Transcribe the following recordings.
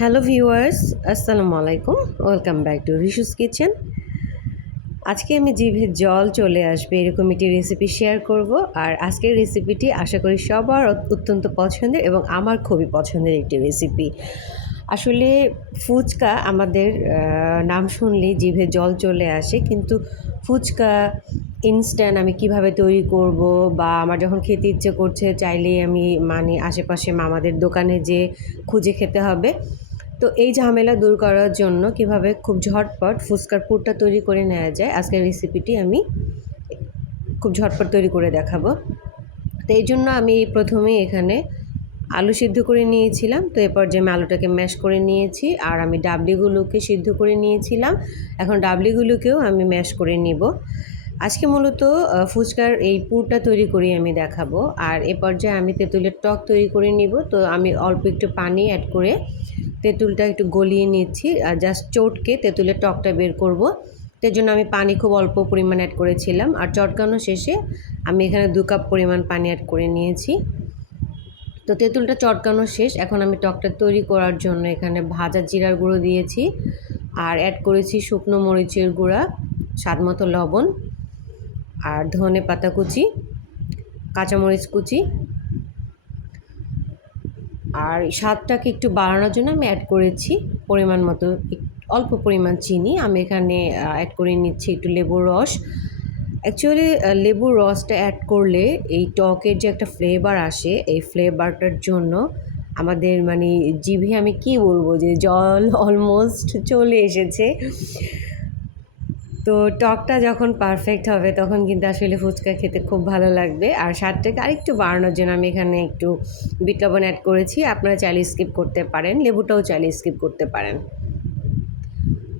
Hello viewers, আসসালামু আলাইকুম। Welcome back to Rishu's kitchen. আজকে আমি জিভে জল চলে আসবে এরকম একটি রেসিপি শেয়ার করব। আর আজকের রেসিপিটি আশা করি সবার অত্যন্ত পছন্দের এবং আমার খুবই পছন্দের একটি রেসিপি। আসলে ফুচকা আমাদের নাম শুনলেই জিভে জল চলে আসে, কিন্তু ফুচকা ইনস্ট্যান্ট আমি কিভাবে তৈরি করব বা আমার যখন খেতে ইচ্ছে করছে চাইলেই আমি আশেপাশে মামাদের দোকানে যেয়ে খুঁজে খেতে হবে। তো এই ঝামেলা দূর করার জন্য কিভাবে খুব ঝটপট ফুচকার পুরটা তৈরি করে নেওয়া যায়, আজকের রেসিপিটি আমি খুব ঝটপট তৈরি করে দেখাবো। তো এই জন্য আমি প্রথমেই এখানে আলু সিদ্ধ করে নিয়েছিলাম। তো এরপর যে আমি আলুটাকে ম্যাশ করে নিয়েছি, আর আমি ডাবলিগুলোকে সিদ্ধ করে নিয়েছিলাম। এখন ডাবলিগুলোকেও আমি ম্যাশ করে নিব। আজকে মূলত ফুচকার এই পুরটা তৈরি করেই আমি দেখাবো। আর এ পর্যায়ে আমি তেঁতুলের টক তৈরি করে নিব। তো আমি অল্প একটু পানি অ্যাড করে তেঁতুলটা একটু গলিয়ে নিচ্ছি, আর জাস্ট চটকে তেঁতুলের টকটা বের করব। এর জন্য আমি পানি খুব অল্প পরিমাণ অ্যাড করেছিলাম, আর চটকানো শেষে আমি এখানে 2 কাপ পরিমাণ পানি অ্যাড করে নিয়েছি। তো তেঁতুলটা চটকানো শেষ। এখন আমি টকটা তৈরি করার জন্য এখানে ভাজা জিরার গুঁড়ো দিয়েছি, আর অ্যাড করেছি শুকনো মরিচের গুঁড়া, স্বাদমতো লবণ, আর ধনে পাতা কুচি, কাঁচামরিচ কুচি, আর স্বাদটাকে একটু বাড়ানোর জন্য আমি অ্যাড করেছি পরিমাণ মতো অল্প পরিমাণ চিনি। আমি এখানে অ্যাড করে নিচ্ছি একটু লেবুর রস। অ্যাকচুয়ালি লেবুর রসটা অ্যাড করলে এই টকের যে একটা ফ্লেভার আসে, এই ফ্লেভারটার জন্য আমাদের জিভে আমি কি বলবো যে জল অলমোস্ট চলে এসেছে। তো টকটা যখন পারফেক্ট হবে তখন কিন্তু আসলে ফুচকা খেতে খুব ভালো লাগবে। আর স্বাদটাকে আরেকটু বাড়ানোর জন্য আমি এখানে একটু বিট লবণ অ্যাড করেছি। আপনারা চাইলে স্কিপ করতে পারেন, লেবুটাও চাইলে স্কিপ করতে পারেন।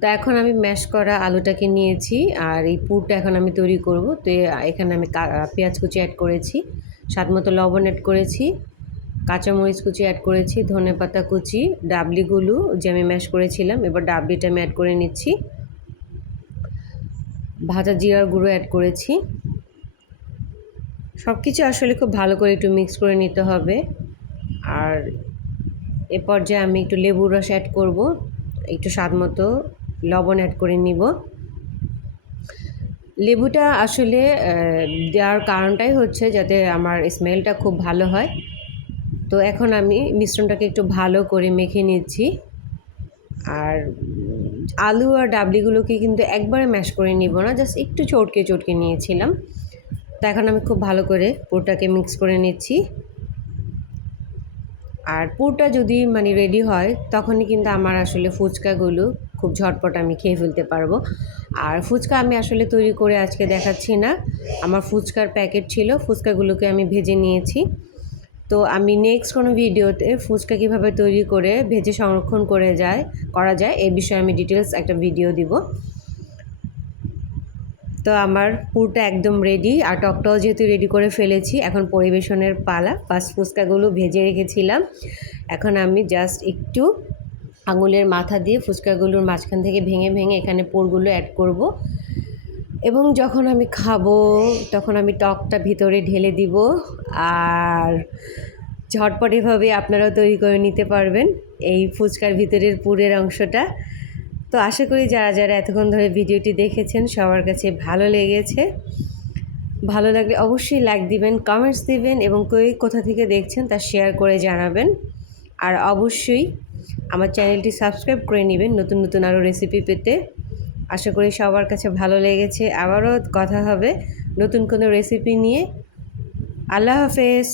তো এখন আমি ম্যাশ করা আলুটাকে নিয়েছি, আর এই পুরটা এখন আমি তৈরি করব। তো এখানে আমি পেঁয়াজ কুচি অ্যাড করেছি, স্বাদমতো লবণ অ্যাড করেছি, কাঁচামরিচ কুচি অ্যাড করেছি, ধনেপাতা কুচি, ডাবলিগুলো যে আমি ম্যাশ করেছিলাম, এবার ডাবলিটা আমি অ্যাড করে নিচ্ছি, ভাজা জিরার গুঁড়ো অ্যাড করেছি। সব কিছু আসলে খুব ভালো করে একটু মিক্স করে নিতে হবে। আর এ পর্যায়ে আমি একটু লেবুর রস অ্যাড করব, একটু স্বাদমতো লবণ অ্যাড করে নিব। লেবুটা আসলে দেওয়ার কারণটাই হচ্ছে যাতে আমার স্মেলটা খুব ভালো হয়। তো এখন আমি মিশ্রণটাকে একটু ভালো করে মেখে নিচ্ছি। আর আলু আর ডাবলিগুলোকে কিন্তু একবারে ম্যাশ করে নিব না, জাস্ট একটু চটকে চটকে নিয়েছিলাম। তো এখন আমি খুব ভালো করে পুরটাকে মিক্স করে নিচ্ছি। আর পুরটা যদি রেডি হয় তখনই কিন্তু আমার আসলে ফুচকাগুলো খুব ঝটপট আমি খেয়ে ফেলতে পারবো। আর ফুচকা আমি আসলে তৈরি করে আজকে দেখাচ্ছি না, আমার ফুচকার প্যাকেট ছিল, ফুচকাগুলোকে আমি ভেজে নিয়েছি। তো আমি নেক্সট কোনো ভিডিওতে ফুচকা কীভাবে তৈরি করে ভেজে সংরক্ষণ করা যায় এই বিষয়ে আমি ডিটেলস একটা ভিডিও দিব। তো আমার পুরটা একদম রেডি, আর টকটাও যেহেতু রেডি করে ফেলেছি, এখন পরিবেশনের পালা। ফার্স্ট ফুচকাগুলো ভেজে রেখেছিলাম, এখন আমি জাস্ট একটু আঙুলের মাথা দিয়ে ফুচকাগুলোর মাঝখান থেকে ভেঙে ভেঙে এখানে পুরগুলো অ্যাড করব, এবং যখন আমি খাবো তখন আমি টকটা ভিতরে ঢেলে দিব। আর ঝটপট এভাবে আপনারাও তৈরি করে নিতে পারবেন এই ফুচকার ভিতরের পুরের অংশটা। তো আশা করি যারা যারা এতক্ষণ ধরে ভিডিওটি দেখেছেন সবার কাছে ভালো লেগেছে। ভালো লাগলে অবশ্যই লাইক দিবেন, কমেন্টস দিবেন, এবং কোথা থেকে দেখছেন তা শেয়ার করে জানাবেন। আর অবশ্যই আমার চ্যানেলটি সাবস্ক্রাইব করে নেবেন নতুন নতুন আরও রেসিপি পেতে। আশা করি সবার কাছে ভালো লেগেছে। আবারও কথা হবে নতুন কোনো রেসিপি নিয়ে। আল্লাহ হাফেজ।